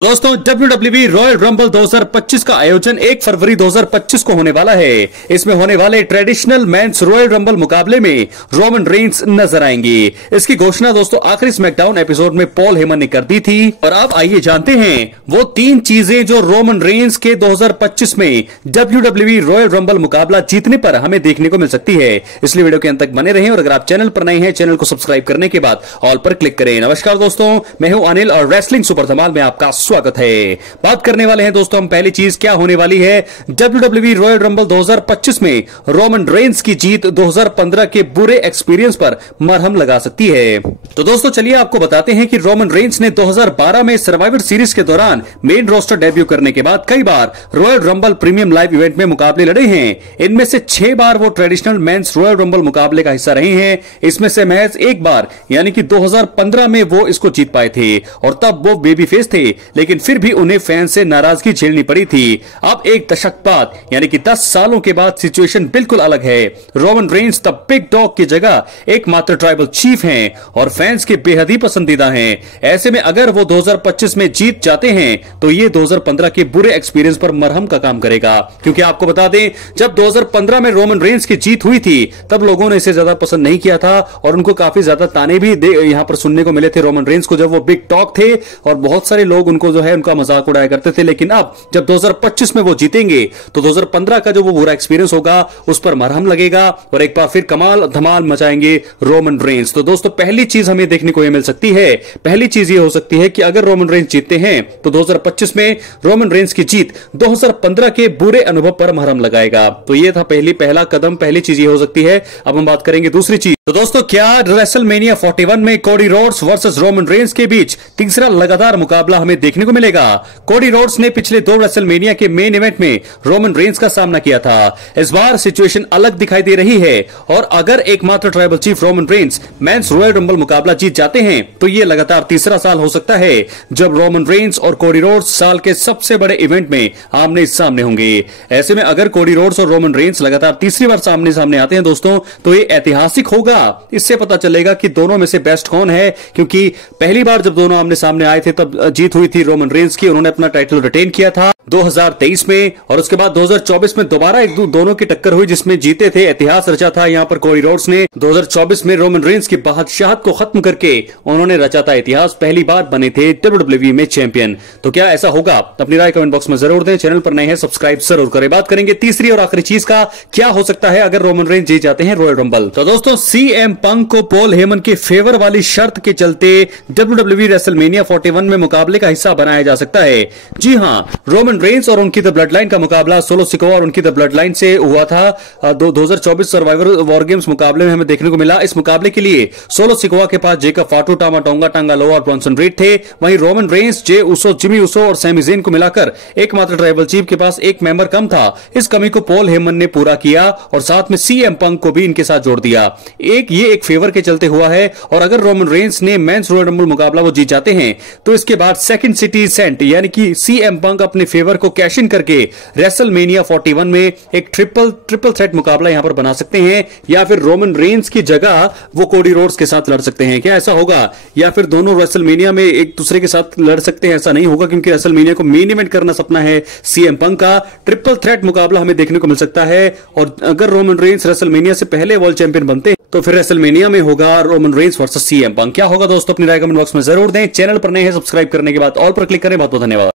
दोस्तों WWE royal rumble 2025 का आयोजन 1 फरवरी 2025 को होने वाला है। इसमें होने वाले ट्रेडिशनल मेंस रॉयल रंबल मुकाबले में रोमन रेंस नजर आएंगे। इसकी घोषणा दोस्तों आखिरी स्मैकडाउन एपिसोड में पॉल हेमन ने कर दी थी। और अब आइए जानते हैं वो 3 चीजें जो रोमन रेंस के 2025 में WWE रॉयल रंबल मुकाबला जीतने पर हमें देखने को मिल सकती है। इसलिए वीडियो के अंत तक बने रहें और अगर आप चैनल पर नए हैं चैनल को सब्सक्राइब करने के बाद ऑल पर क्लिक करें। नमस्कार दोस्तों, मैं हूं अनिल और रेसलिंग सुपर धमाल में आपका स्वागत है। बात करने वाले हैं दोस्तों हम पहली चीज क्या होने वाली है। WWE रॉयल रंबल 2025 में रोमन रेंस की जीत 2015 के बुरे एक्सपीरियंस पर मरहम लगा सकती है। तो दोस्तों चलिए आपको बताते हैं कि रोमन रेंस ने 2012 में सर्वाइवर सीरीज के दौरान मेन रोस्टर डेब्यू करने के बाद कई बार Royal Rumble premium live event में मुकाबले लड़े हैं। इनमें से 6 बार वो ट्रेडिशनल मेंस रॉयल रंबल मुकाबले का हिस्सा रहे हैं। इसमें से महज एक बार यानी कि 2015 में वो इसको जीत पाए थे और तब वो बेबी फेस थे, लेकिन फिर भी उन्हें फैंस से नाराजगी झेलनी पड़ी थी। अब एक दशक बाद यानी कि 10 सालों के बाद सिचुएशन बिल्कुल अलग है। Roman Reigns the big dog की जगह एकमात्र ट्राइबल चीफ हैं और फैंस के बेहद ही पसंदीदा हैं। ऐसे में अगर वो 2025 में जीत जाते हैं तो ये 2015 के बुरे एक्सपीरियंस पर मरहम का काम करेगा। क्योंकि आपको बता दें जब 2015 में रोमन रेंस की जीत हुई थी तब लोगों ने इसे ज्यादा पसंद नहीं किया था और उनको काफी ज्यादा ताने भी यहां पर सुनने को मिले थे रोमन रेंस को, जब वो बिग डॉग थे और बहुत सारे लोग उनको जो है उनका मजाक उड़ाया करते थे। लेकिन अब जब 2025 में वो जीतेंगे तो 2015 का जो वो बुरा एक्सपीरियंस होगा उस पर मरहम लगेगा और एक बार फिर कमाल धमाल मचाएंगे रोमन रेंस। तो दोस्तों पहली चीज हमें देखने को ये मिल सकती है। पहली चीज ये हो सकती है कि अगर रोमन रेंस जीतते हैं तो 2025 में रोमन रेंस की जीत 2015 के बुरे अनुभव पर मरहम लगाएगा। तो ये था पहला कदम, पहली चीज ये हो सकती है। अब हम बात करेंगे दूसरी चीज। तो दोस्तों क्या रेसलमेनिया 41 में Cody Rhodes versus Roman Reigns के बीच तीसरा लगातार मुकाबला हमें देखने को मिलेगा। कोडी रोड्स ने पिछले 2 रेसलमेनिया के मेन इवेंट में रोमन रेंस का सामना किया था। इस बार सिचुएशन अलग दिखाई दे रही है और अगर एकमात्र tribal chief Roman Reigns men's Royal Rumble मुकाबला जीत जाते हैं तो यह लगातार तीसरा साल हो सकता है जब रोमन रेंस और कोडी रोड्स साल के सबसे बड़े इवेंट में आमने सामने होंगे। ऐसे में अगर कोडी रोड्स और रोमन रेंस लगातार तीसरी बार सामने सामने आते हैं दोस्तों तो ये ऐतिहासिक होगा। इससे पता चलेगा कि दोनों में से बेस्ट कौन है, क्योंकि पहली बार जब दोनों आमने सामने आए थे तब जीत हुई थी रोमन रेंस की। उन्होंने अपना टाइटल रिटेन किया था 2023 में और उसके बाद 2024 में दोबारा दोनों की टक्कर हुई जिसमें जीते थे। इतिहास रचा था यहां पर कोडी रोड्स ने। 2024 में रोमन रेंस की बादशाहत को खत्म करके उन्होंने रचा था इतिहास, पहली बार बने थे WWE में चैंपियन। तो क्या ऐसा होगा? अपनी राय कमेंट बॉक्स में जरूर दें। चैनल पर नए हैं सब्सक्राइब जरूर करें। बात करेंगे तीसरी और आखिरी चीज का, क्या हो सकता है अगर रोमन रेंस जीत जाते हैं रॉयल रंबल। तो दोस्तों CM पंक को पॉल हेमन के फेवर वाली शर्त के चलते WWE रेसलमेनिया 41 में मुकाबले का हिस्सा बनाया जा सकता है। जी हां, रोमन रेंस और उनकी द ब्लड लाइन का मुकाबला सोलो सिकोआ और उनकी द ब्लड लाइन से हुआ था। 2024 सर्वाइवर वॉर गेम्स मुकाबले में हमें देखने को मिला। इस मुकाबले के लिए सोलो सिकोआ के पास जेकब फाटू, टामा टोंगा, टांगा लोआ और ब्रॉन्सन रीड थे। वहीं रोमन रेंस, जे उसो, जिमी उसो और सैमी ज़ेन को मिलाकर एकमात्र ट्राइबल चीफ के पास एक मेंबर कम था। इस कमी को पॉल हेमन ने पूरा किया और साथ में CM पंक को भी इनके साथ जोड़ दिया। ये एक फेवर के चलते हुआ है और अगर रोमन रेंस ने मेंस रॉयल रंबल मुकाबला वो जीत जाते हैं तो इसके बाद सेकंड सिटी सेंट यानी कि CM पंक अपने फेवर को कैश इन करके रेसलमेनिया 41 में एक ट्रिपल थ्रेट मुकाबला यहां पर बना सकते हैं, या फिर रोमन रेंस की जगह वो कोडी रोड्स के साथ लड़ सकते हैं। क्या ऐसा होगा? या फिर दोनों रेसलमेनिया में एक दूसरे के साथ लड़ सकते हैं? ऐसा नहीं होगा क्योंकि रेसलमेनिया को मेन इवेंट करना सपना है CM पंक का। ट्रिपल थ्रेट मुकाबला हमें देखने को मिल सकता है और अगर रोमन रेंस रेसलमेनिया से पहले वर्ल्ड चैंपियन बनते हैं तो फिर रेसलमेनिया में होगा रोमन रेंस वर्सेस CM पंक। क्या होगा दोस्तों अपनी राय कमेंट बॉक्स में जरूर दें। चैनल पर नए हैं सब्सक्राइब करने के बाद ऑल पर क्लिक करें। बहुत बहुत धन्यवाद।